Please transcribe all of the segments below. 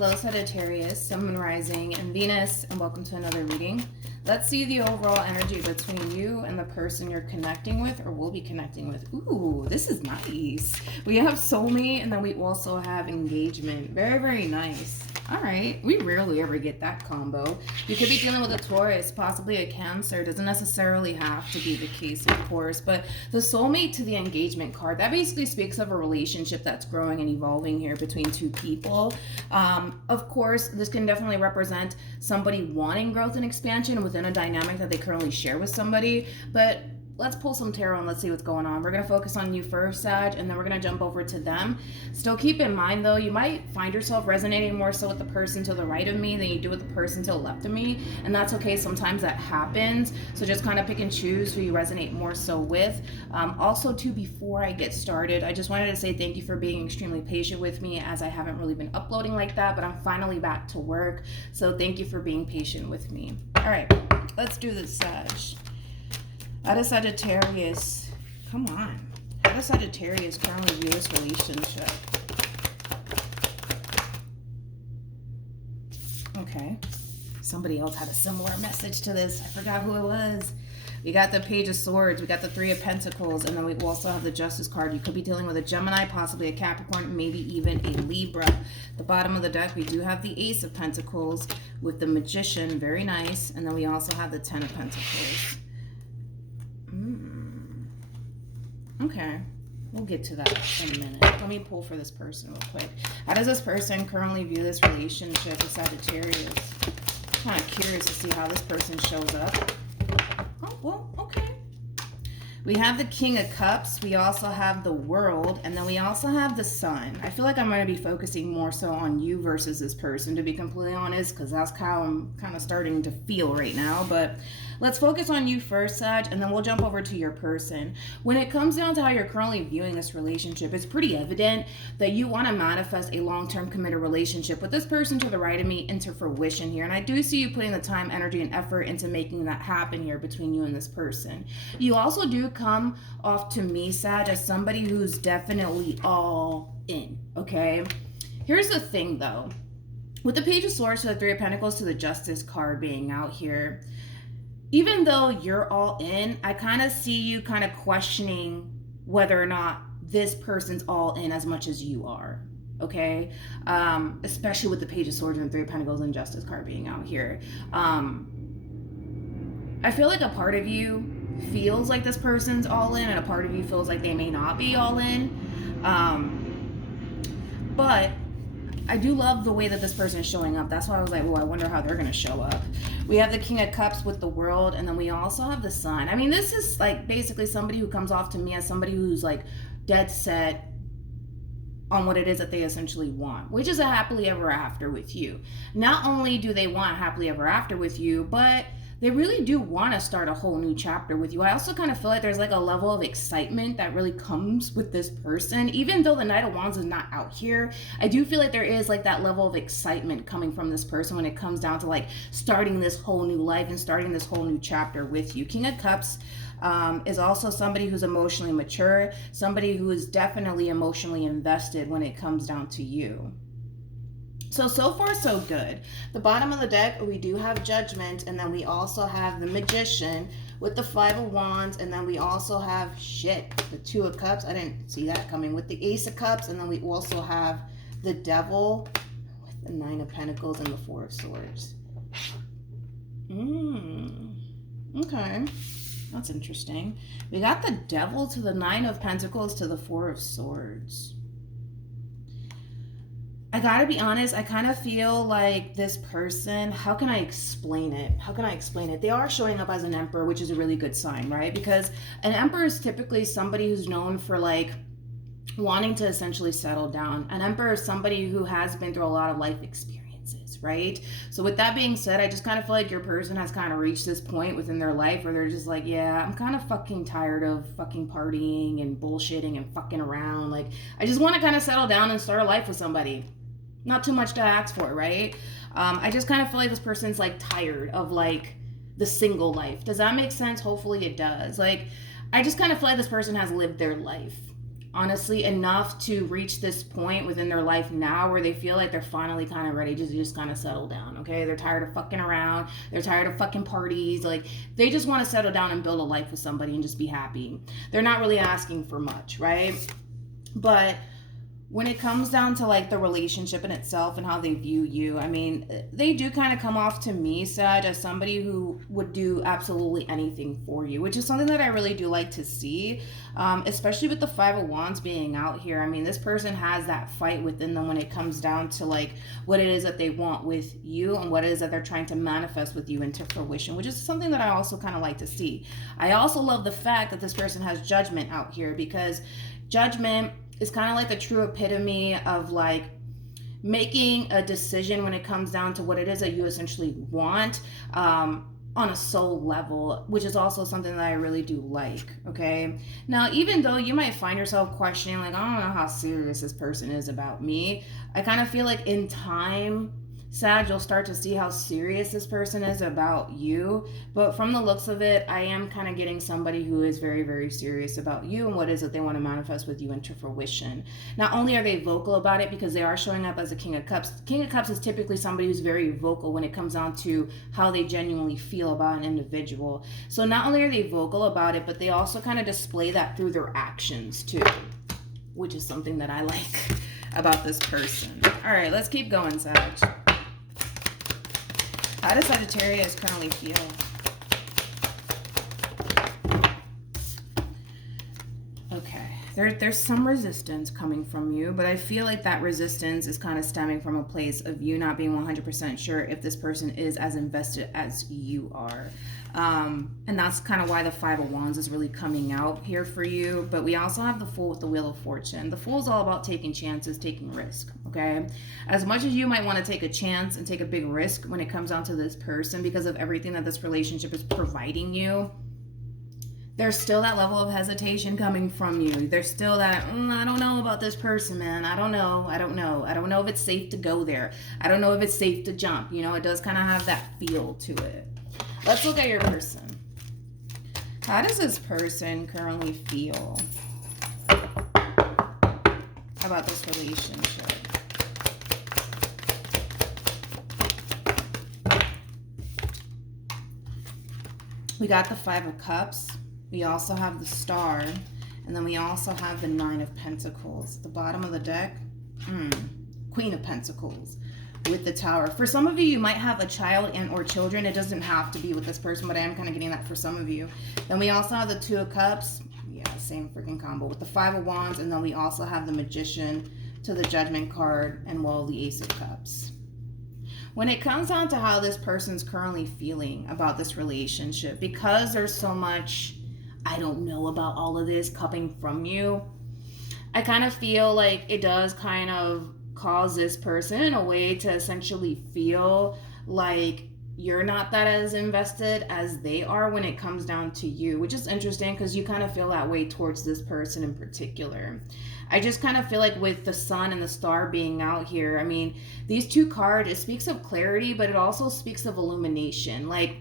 Hello Sagittarius, Sun, Moon, Rising, and Venus, and welcome to another reading. Let's see the overall energy between you and the person you're connecting with or will be connecting with. Ooh, this is nice. We have soulmate and then we also have engagement. Very, very nice. All right, we rarely ever get that combo. You could be dealing with a Taurus, possibly a Cancer. Doesn't necessarily have to be the case, of course, but the soulmate to the engagement card, that basically speaks of a relationship that's growing and evolving here between two people. Of course, this can definitely represent somebody wanting growth and expansion within a dynamic that they currently share with somebody, but let's pull some tarot and let's see what's going on. We're going to focus on you first, Sag, and then we're going to jump over to them. Still keep in mind, though, you might find yourself resonating more so with the person to the right of me than you do with the person to the left of me, and that's okay. Sometimes that happens, so just kind of pick and choose who you resonate more so with. Also, too, before I get started, I just wanted to say thank you for being extremely patient with me, as I haven't really been uploading like that, but I'm finally back to work, so thank you for being patient with me. All right, let's do this, Sag. How does Sagittarius, come on, how does Sagittarius currently view this relationship? Okay, somebody else had a similar message to this. I forgot who it was. We got the Page of Swords, we got the Three of Pentacles, and then we also have the Justice card. You could be dealing with a Gemini, possibly a Capricorn, maybe even a Libra. The bottom of the deck, we do have the Ace of Pentacles with the Magician, very nice, and then we also have the Ten of Pentacles. Okay, we'll get to that in a minute. Let me pull for this person real quick. How does this person currently view this relationship with Sagittarius? I'm kind of curious to see how this person shows up. Oh, well, okay. We have the King of Cups. We also have the World, and then we also have the Sun. I feel like I'm going to be focusing more so on you versus this person, to be completely honest, because that's how I'm kind of starting to feel right now. But let's focus on you first, Sag, and then we'll jump over to your person. When it comes down to how you're currently viewing this relationship, it's pretty evident that you want to manifest a long-term committed relationship with this person to the right of me into fruition here. And I do see you putting the time, energy, and effort into making that happen here between you and this person. You also do come off to me, Sag, as somebody who's definitely all in, okay? Here's the thing, though. With the Page of Swords to the Three of Pentacles to the Justice card being out here, even though you're all in, I kind of see you kind of questioning whether or not this person's all in as much as you are, okay? Especially with the Page of Swords and the Three of Pentacles and Justice card being out here. I feel like a part of you feels like this person's all in, and a part of you feels like they may not be all in. But I do love the way that this person is showing up. That's why I was like, oh, I wonder how they're going to show up. We have the King of Cups with the World, and then we also have the Sun. I mean, this is like basically somebody who comes off to me as somebody who's like dead set on what it is that they essentially want, which is a happily ever after with you. Not only do they want happily ever after with you, but they really do want to start a whole new chapter with you. I also kind of feel like there's like a level of excitement that really comes with this person. Even though the Knight of Wands is not out here, I do feel like there is like that level of excitement coming from this person when it comes down to like starting this whole new life and starting this whole new chapter with you. King of Cups is also somebody who's emotionally mature, somebody who is definitely emotionally invested when it comes down to you. So far, so good. The bottom of the deck, we do have Judgment, and then we also have the Magician with the Five of Wands, and then we also have, the Two of Cups. I didn't see that coming, with the Ace of Cups, and then we also have the Devil with the Nine of Pentacles and the Four of Swords. Okay. That's interesting. We got the Devil to the Nine of Pentacles to the Four of Swords. I gotta be honest, I kind of feel like this person, how can I explain it? They are showing up as an Emperor, which is a really good sign, right? Because an Emperor is typically somebody who's known for like wanting to essentially settle down. An Emperor is somebody who has been through a lot of life experiences, right? So with that being said, I just kind of feel like your person has kind of reached this point within their life where they're just like, yeah, I'm kind of fucking tired of fucking partying and bullshitting and fucking around. Like, I just want to kind of settle down and start a life with somebody. Not too much to ask for, right? I just kind of feel like this person's like tired of like the single life. Does that make sense? Hopefully it does. Like, I just kind of feel like this person has lived their life. honestly, enough to reach this point within their life now where they feel like they're finally kind of ready to just kind of settle down, okay? They're tired of fucking around. They're tired of fucking parties. Like, they just want to settle down and build a life with somebody and just be happy. They're not really asking for much, right? But when it comes down to like the relationship in itself and how they view you, I mean, they do kind of come off to me, Sag, as somebody who would do absolutely anything for you, which is something that I really do like to see, especially with the Five of Wands being out here. I mean, this person has that fight within them when it comes down to like what it is that they want with you and what it is that they're trying to manifest with you into fruition, which is something that I also kind of like to see. I also love the fact that this person has Judgment out here, because Judgment is kind of like the true epitome of like making a decision when it comes down to what it is that you essentially want on a soul level, which is also something that I really do like, okay? Now, even though you might find yourself questioning, like, I don't know how serious this person is about me, I kind of feel like in time, Sag, you'll start to see how serious this person is about you. But from the looks of it, I am kind of getting somebody who is very, very serious about you and what is it they want to manifest with you into fruition. Not only are they vocal about it because they are showing up as a King of Cups. King of Cups is typically somebody who's very vocal when it comes down to how they genuinely feel about an individual. So not only are they vocal about it, but they also kind of display that through their actions too, which is something that I like about this person. All right, let's keep going, Sag. How does Sagittarius currently feel? Okay, there's some resistance coming from you, but I feel like that resistance is kind of stemming from a place of you not being 100% sure if this person is as invested as you are. And that's kind of why the Five of Wands is really coming out here for you. But we also have the Fool with the Wheel of Fortune. The Fool is all about taking chances, taking risk, okay? As much as you might want to take a chance and take a big risk when it comes down to this person because of everything that this relationship is providing you, there's still that level of hesitation coming from you. There's still that, I don't know about this person, man. I don't know. I don't know if it's safe to go there. I don't know if it's safe to jump. You know, it does kind of have that feel to it. Let's look at your person. How does this person currently feel about this relationship? We got the Five of Cups. We also have the Star. And then we also have the Nine of Pentacles. At the bottom of the deck, Queen of Pentacles with the Tower. For some of you, you might have a child and or children. It doesn't have to be with this person, but I am kind of getting that for some of you. Then we also have the Two of Cups. Yeah, same freaking combo with the Five of Wands. And then we also have the Magician to the Judgment card and, well, the Ace of Cups. When it comes down to how this person's currently feeling about this relationship, because there's so much, I don't know about all of this coming from you, I kind of feel like it does kind of cause this person in a way to essentially feel like you're not that as invested as they are when it comes down to you, which is interesting because you kind of feel that way towards this person in particular. I just kind of feel like with the Sun and the Star being out here, I mean, these two cards, it speaks of clarity, but it also speaks of illumination. Like,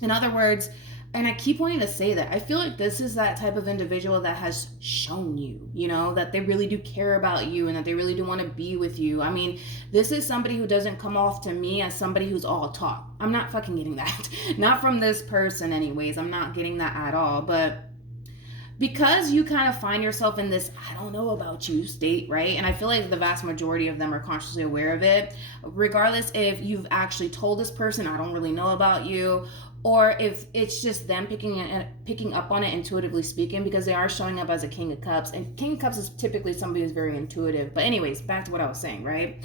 in other words, and I keep wanting to say that, I feel like this is that type of individual that has shown you, you know, that they really do care about you and that they really do want to be with you. I mean, this is somebody who doesn't come off to me as somebody who's all talk. I'm not fucking getting that. Not from this person anyways. I'm not getting that at all. But because you kind of find yourself in this I don't know about you state, right? And I feel like the vast majority of them are consciously aware of it. Regardless if you've actually told this person, I don't really know about you, or if it's just them picking up on it intuitively speaking, because they are showing up as a King of Cups. And King of Cups is typically somebody who's very intuitive. But anyways, back to what I was saying, right?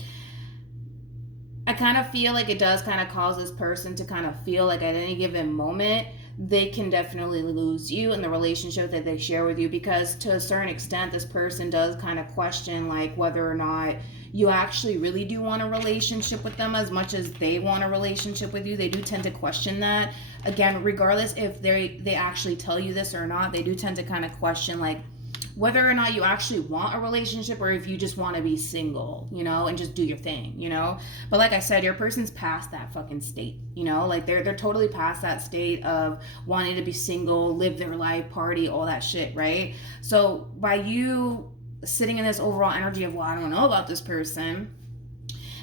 I kind of feel like it does kind of cause this person to kind of feel like at any given moment, they can definitely lose you in the relationship that they share with you, because to a certain extent, this person does kind of question like whether or not you actually really do want a relationship with them as much as they want a relationship with you. They do tend to question that. Again, regardless if they actually tell you this or not, they do tend to kind of question like, whether or not you actually want a relationship or if you just want to be single, you know, and just do your thing, you know. But like I said, your person's past that fucking state, you know, like they're totally past that state of wanting to be single, live their life, party, all that shit, right? So by you sitting in this overall energy of, well, I don't know about this person,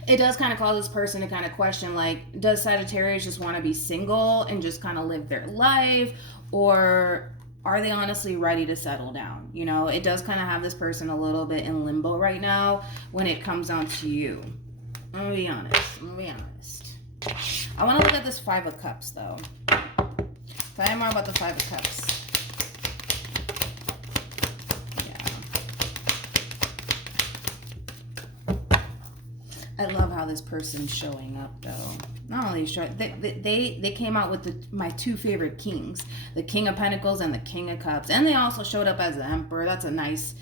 it does kind of cause this person to kind of question, like, does Sagittarius just want to be single and just kind of live their life, or are they honestly ready to settle down? You know, it does kind of have this person a little bit in limbo right now when it comes down to you. I'm gonna be honest. I want to look at this Five of Cups, though. Tell me more about the Five of Cups. I love how this person's showing up, though. Not only they came out with my two favorite kings, the King of Pentacles and the King of Cups, and they also showed up as the Emperor. That's a nice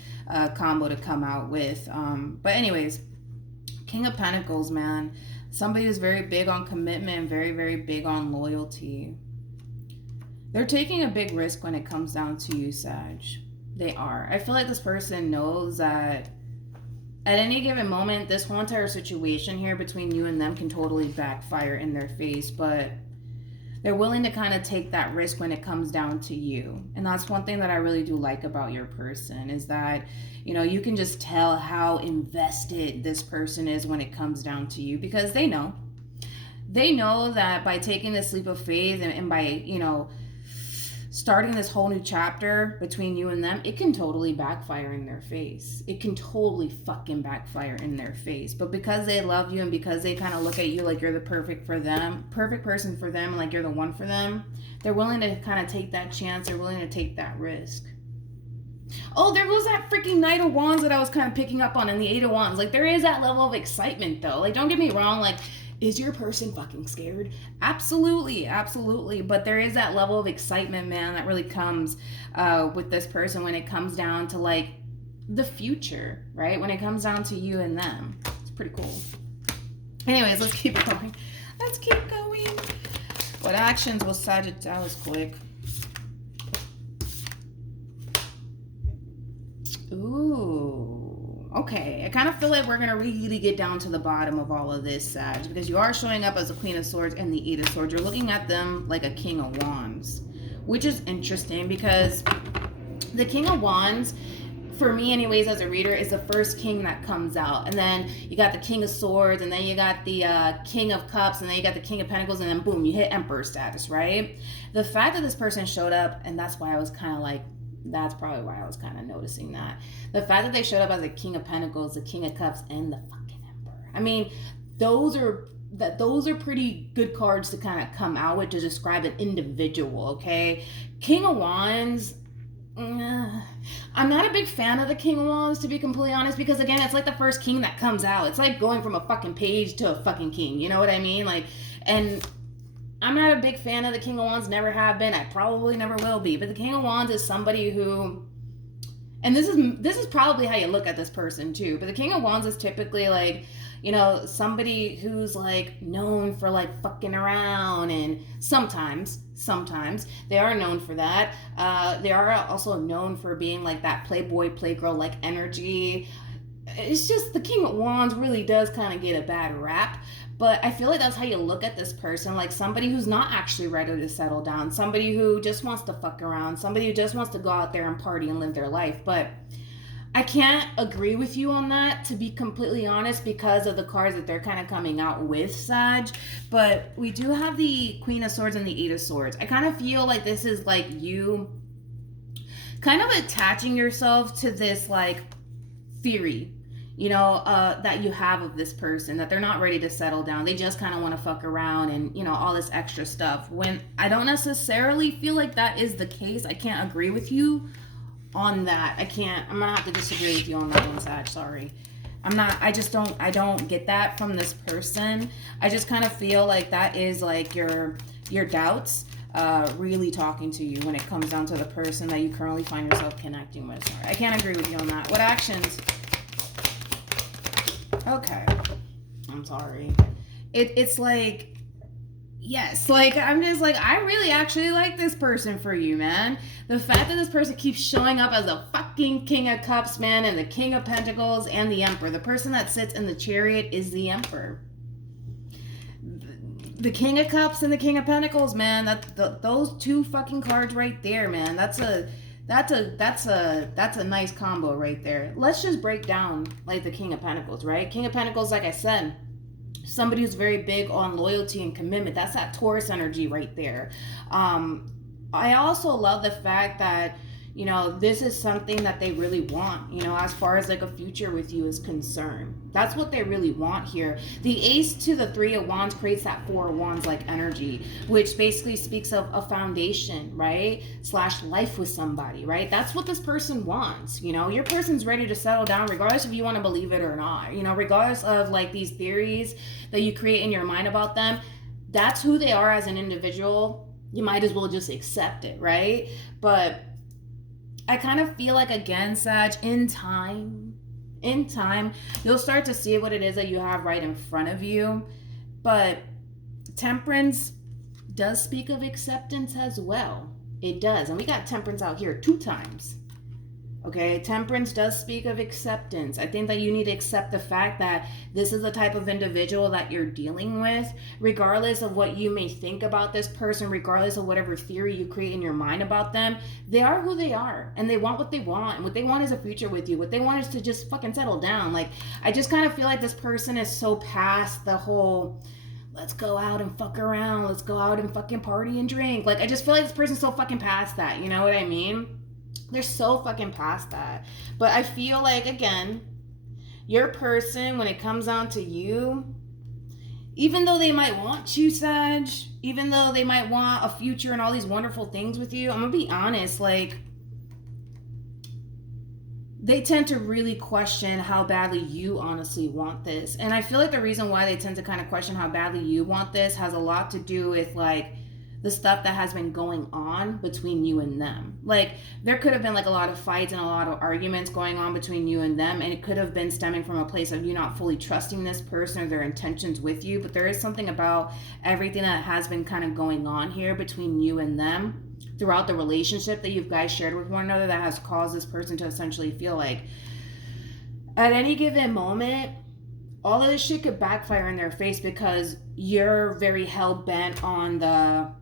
combo to come out with. But anyways, King of Pentacles, man, somebody who's very big on commitment, very, very big on loyalty. They're taking a big risk when it comes down to you, Sag. They are. I feel like this person knows that at any given moment, this whole entire situation here between you and them can totally backfire in their face, but they're willing to kind of take that risk when it comes down to you. And that's one thing that I really do like about your person, is that, you know, you can just tell how invested this person is when it comes down to you, because they know that by taking this leap of faith and by, you know, starting this whole new chapter between you and them, it can totally backfire in their face. It can totally fucking backfire in their face. But because they love you and because they kind of look at you like you're the perfect person for them, like you're the one for them, they're willing to kind of take that chance. They're willing to take that risk. Oh, there goes that freaking Knight of Wands that I was kind of picking up on, and the Eight of Wands. Like, there is that level of excitement, though. Like, don't get me wrong, like, is your person fucking scared? Absolutely, absolutely. But there is that level of excitement, man, that really comes with this person when it comes down to, like, the future, right? When it comes down to you and them. It's pretty cool. Anyways, let's keep going. What actions will Sagittarius... That was quick. Ooh. Okay, I kind of feel like we're going to really get down to the bottom of all of this, Sag, because you are showing up as a Queen of Swords and the Eight of Swords. You're looking at them like a King of Wands, which is interesting because the King of Wands, for me anyways as a reader, is the first king that comes out. And then you got the King of Swords, and then you got the King of Cups, and then you got the King of Pentacles, and then boom, you hit Emperor status, right? The fact that this person showed up, and that's why I was kind of like, that's probably why I was kind of noticing that. The fact that they showed up as a King of Pentacles, the King of Cups, and the fucking Emperor. I mean, those are pretty good cards to kind of come out with to describe an individual, okay? King of Wands, I'm not a big fan of the King of Wands, to be completely honest, because again, it's like the first king that comes out. It's like going from a fucking page to a fucking king, you know what I mean? Like, and I'm not a big fan of the King of Wands, never have been. I probably never will be. But the King of Wands is somebody who, and this is probably how you look at this person too, but the King of Wands is typically like, you know, somebody who's like known for like fucking around, and sometimes they are known for that. They are also known for being like that playboy, playgirl like energy. It's just the King of Wands really does kind of get a bad rap. But I feel like that's how you look at this person, like somebody who's not actually ready to settle down, somebody who just wants to fuck around, somebody who just wants to go out there and party and live their life. But I can't agree with you on that, to be completely honest, because of the cards that they're kind of coming out with, Sag. But we do have the Queen of Swords and the Eight of Swords. I kind of feel like this is like you kind of attaching yourself to this like theory, you know, that you have of this person, that they're not ready to settle down. They just kind of want to fuck around and, you know, all this extra stuff. When I don't necessarily feel like that is the case. I can't agree with you on that. I'm gonna have to disagree with you on that one, Sag. Sorry. I don't get that from this person. I just kind of feel like that is like your doubts really talking to you when it comes down to the person that you currently find yourself connecting with. Sorry. I can't agree with you on that. What actions? Okay. I'm sorry. It's like Yes, like, I'm just like, I really actually like this person for you, man. The fact that this person keeps showing up as a fucking King of Cups, man, and the King of Pentacles and the Emperor. The person that sits in the Chariot is the Emperor. The King of Cups and the King of Pentacles, man. Those two fucking cards right there, man. That's a nice combo right there. Let's just break down like the King of Pentacles, right? King of Pentacles, like I said, somebody who's very big on loyalty and commitment. That's that Taurus energy right there. I also love the fact that, you know, this is something that they really want, you know, as far as like a future with you is concerned. That's what they really want here. The Ace to the Three of Wands creates that Four of Wands like energy, which basically speaks of a foundation, right? / life with somebody, right? That's what this person wants. You know, your person's ready to settle down regardless if you want to believe it or not, you know, regardless of like these theories that you create in your mind about them. That's who they are as an individual. You might as well just accept it, right? But I kind of feel like, again, Sag, in time, you'll start to see what it is that you have right in front of you. But Temperance does speak of acceptance as well. It does. And we got Temperance out here 2 times. Okay, Temperance does speak of acceptance. I think that you need to accept the fact that this is the type of individual that you're dealing with, regardless of what you may think about this person, regardless of whatever theory you create in your mind about them. They are who they are, and they want what they want. And what they want is a future with you. What they want is to just fucking settle down. Like, I just kind of feel like this person is so past the whole, let's go out and fuck around, let's go out and fucking party and drink. Like, I just feel like this person's so fucking past that. You know what I mean? They're so fucking past that. But I feel like, again, your person, when it comes down to you, even though they might want you, Sag, even though they might want a future and all these wonderful things with you, I'm gonna be honest, like, they tend to really question how badly you honestly want this. And I feel like the reason why they tend to kind of question how badly you want this has a lot to do with, like, the stuff that has been going on between you and them. Like, there could have been like a lot of fights and a lot of arguments going on between you and them, and it could have been stemming from a place of you not fully trusting this person or their intentions with you. But there is something about everything that has been kind of going on here between you and them throughout the relationship that you guys shared with one another that has caused this person to essentially feel like at any given moment, all of this shit could backfire in their face because you're very hell-bent on the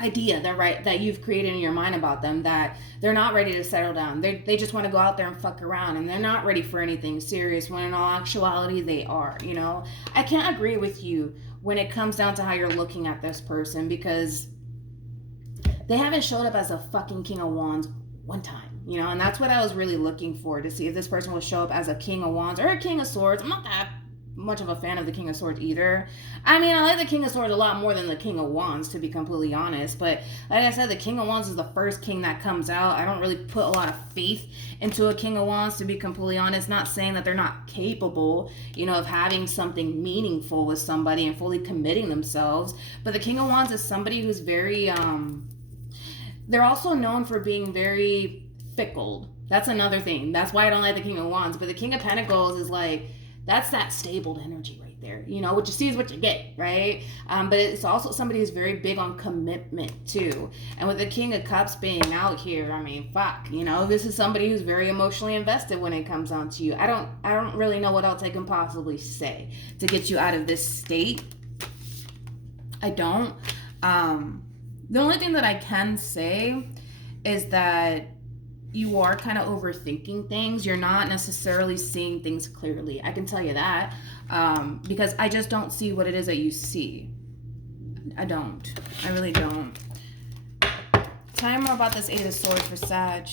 idea that you've created in your mind about them, that they're not ready to settle down. They just want to go out there and fuck around, and they're not ready for anything serious, when in all actuality they are. You know, I can't agree with you when it comes down to how you're looking at this person, because they haven't showed up as a fucking King of Wands one time, you know. And that's what I was really looking for, to see if this person will show up as a King of Wands or a King of Swords. I'm not that much of a fan of the King of Swords either. I mean, I like the King of Swords a lot more than the King of Wands, to be completely honest. But like I said, the King of Wands is the first king that comes out. I don't really put a lot of faith into a King of Wands, to be completely honest. Not saying that they're not capable, you know, of having something meaningful with somebody and fully committing themselves. But the King of Wands is somebody who's very, they're also known for being very fickle. That's another thing. That's why I don't like the King of Wands. But the King of Pentacles is like, that's that stable energy right there. You know, what you see is what you get, right? But it's also somebody who's very big on commitment too. And with the King of Cups being out here, I mean, fuck, you know, this is somebody who's very emotionally invested when it comes down to you. I don't really know what else I can possibly say to get you out of this state. I don't. The only thing that I can say is that you are kind of overthinking things. You're not necessarily seeing things clearly. I can tell you that, because I just don't see what it is that you see. I don't. I really don't. Tell me more about this Eight of Swords for Sag.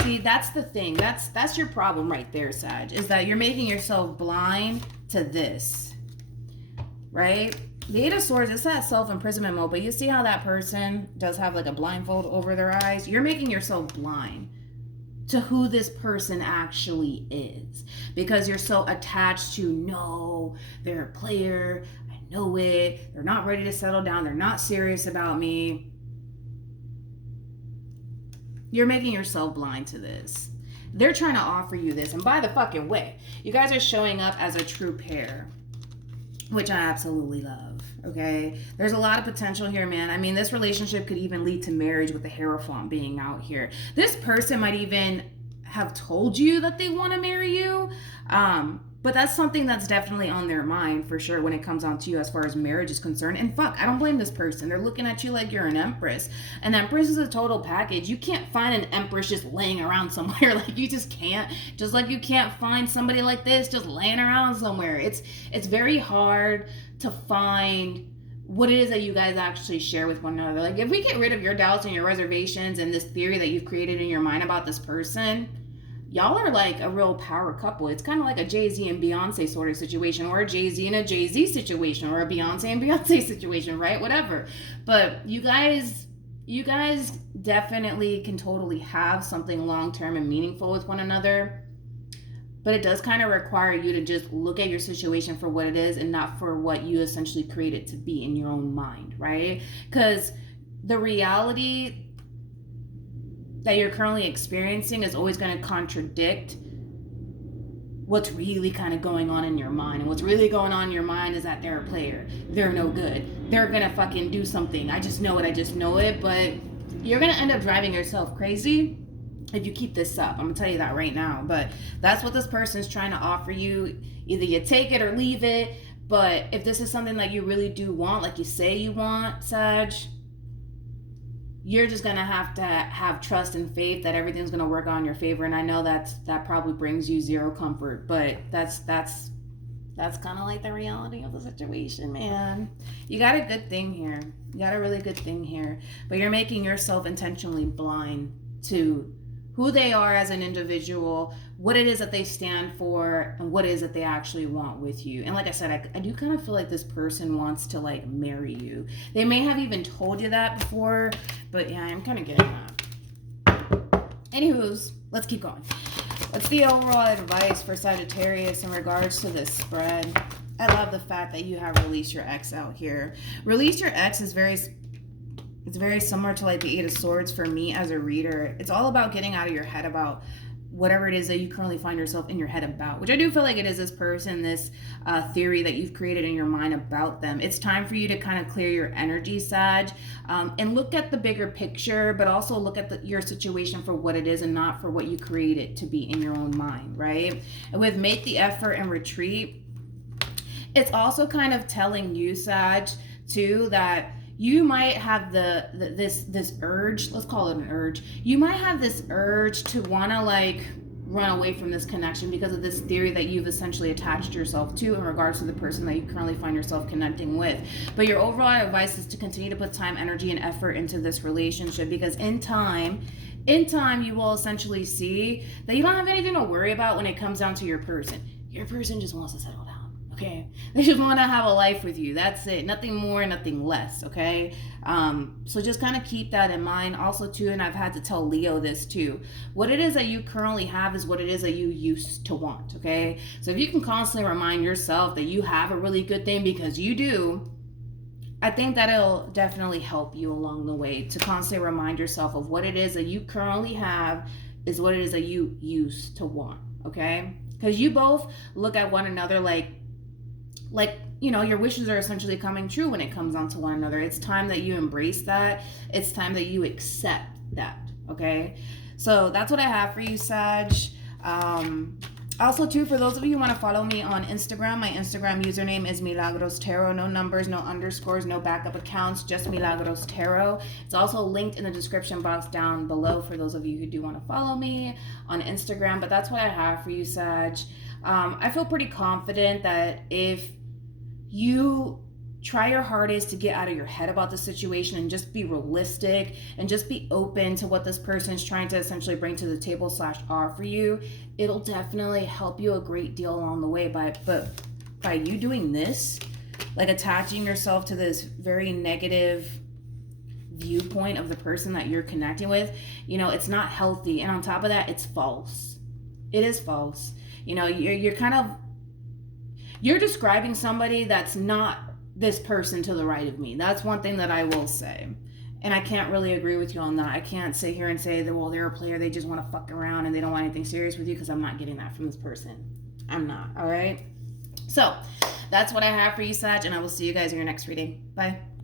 See, that's the thing. That's your problem right there, Sag, is that you're making yourself blind to this, right? The Eight of Swords, it's that self-imprisonment mode, but you see how that person does have like a blindfold over their eyes? You're making yourself blind to who this person actually is, because you're so attached to, no, they're a player, I know it, they're not ready to settle down, they're not serious about me. You're making yourself blind to this. They're trying to offer you this, and by the fucking way, you guys are showing up as a true pair, which I absolutely love. okay? There's a lot of potential here, man. I mean, this relationship could even lead to marriage with the Hierophant being out here. This person might even have told you that they want to marry you, but that's something that's definitely on their mind for sure when it comes on to you as far as marriage is concerned. And fuck, I don't blame this person. They're looking at you like you're an empress. An empress is a total package. You can't find an empress just laying around somewhere. Like, you just can't. Just like you can't find somebody like this just laying around somewhere. It's very hard to find what it is that you guys actually share with one another. Like, if we get rid of your doubts and your reservations and this theory that you've created in your mind about this person, y'all are like a real power couple. It's kind of like a Jay-Z and Beyonce sort of situation, or a Jay-Z and a Jay-Z situation, or a Beyonce and Beyonce situation, right? Whatever. But you guys definitely can totally have something long-term and meaningful with one another. But it does kind of require you to just look at your situation for what it is and not for what you essentially create it to be in your own mind, right? Because the reality that you're currently experiencing is always going to contradict what's really kind of going on in your mind. And what's really going on in your mind is that they're a player. They're no good. They're going to fucking do something. I just know it. But you're going to end up driving yourself crazy if you keep this up. I'm going to tell you that right now. But that's what this person is trying to offer you. Either you take it or leave it. But if this is something that you really do want, like you say you want, Sag, you're just going to have trust and faith that everything's going to work out in your favor. And I know that probably brings you zero comfort, but that's kind of like the reality of the situation, man. You got a good thing here. You got a really good thing here, but you're making yourself intentionally blind to who they are as an individual, what it is that they stand for, and what it is that they actually want with you. And like I said, I do kind of feel like this person wants to like marry you. They may have even told you that before, but yeah, I'm kind of getting that. Anywho's, let's keep going. What's the overall advice for Sagittarius in regards to this spread? I love the fact that you have released your ex out here. Release your ex is it's very similar to like the Eight of Swords for me as a reader. It's all about getting out of your head about whatever it is that you currently find yourself in your head about, which I do feel like it is this person, this theory that you've created in your mind about them. It's time for you to kind of clear your energy, Sag, and look at the bigger picture, but also look at your situation for what it is and not for what you create it to be in your own mind, right? And with make the effort and retreat, it's also kind of telling you, Sag, too, that you might have this urge, let's call it an urge. You might have this urge to want to like run away from this connection because of this theory that you've essentially attached yourself to in regards to the person that you currently find yourself connecting with. But your overall advice is to continue to put time, energy, and effort into this relationship, because in time you will essentially see that you don't have anything to worry about when it comes down to your person. Your person just wants to settle down. Okay, they just want to have a life with you. That's it. Nothing more, nothing less. Okay, so just kind of keep that in mind. Also, too, and I've had to tell Leo this too. What it is that you currently have is what it is that you used to want. Okay, so if you can constantly remind yourself that you have a really good thing, because you do, I think that it'll definitely help you along the way to constantly remind yourself of what it is that you currently have is what it is that you used to want. Okay, because you both look at one another like, you know, your wishes are essentially coming true when it comes on to one another. It's time that you embrace that. It's time that you accept that, okay? So that's what I have for you, Sag. Also, too, for those of you who want to follow me on Instagram, my Instagram username is MilagrosTarot. No numbers, no underscores, no backup accounts, just MilagrosTarot. It's also linked in the description box down below for those of you who do want to follow me on Instagram. But that's what I have for you, Sag. I feel pretty confident that if you try your hardest to get out of your head about the situation and just be realistic and just be open to what this person is trying to essentially bring to the table / offer you, it'll definitely help you a great deal along the way. But by you doing this, like attaching yourself to this very negative viewpoint of the person that you're connecting with, you know, it's not healthy. And on top of that, it's false. It is false. You know, you're describing somebody that's not this person to the right of me. That's one thing that I will say. And I can't really agree with you on that. I can't sit here and say that, well, they're a player, they just want to fuck around and they don't want anything serious with you, because I'm not getting that from this person. I'm not, all right? So That's what I have for you, Sag, and I will see you guys in your next reading. Bye.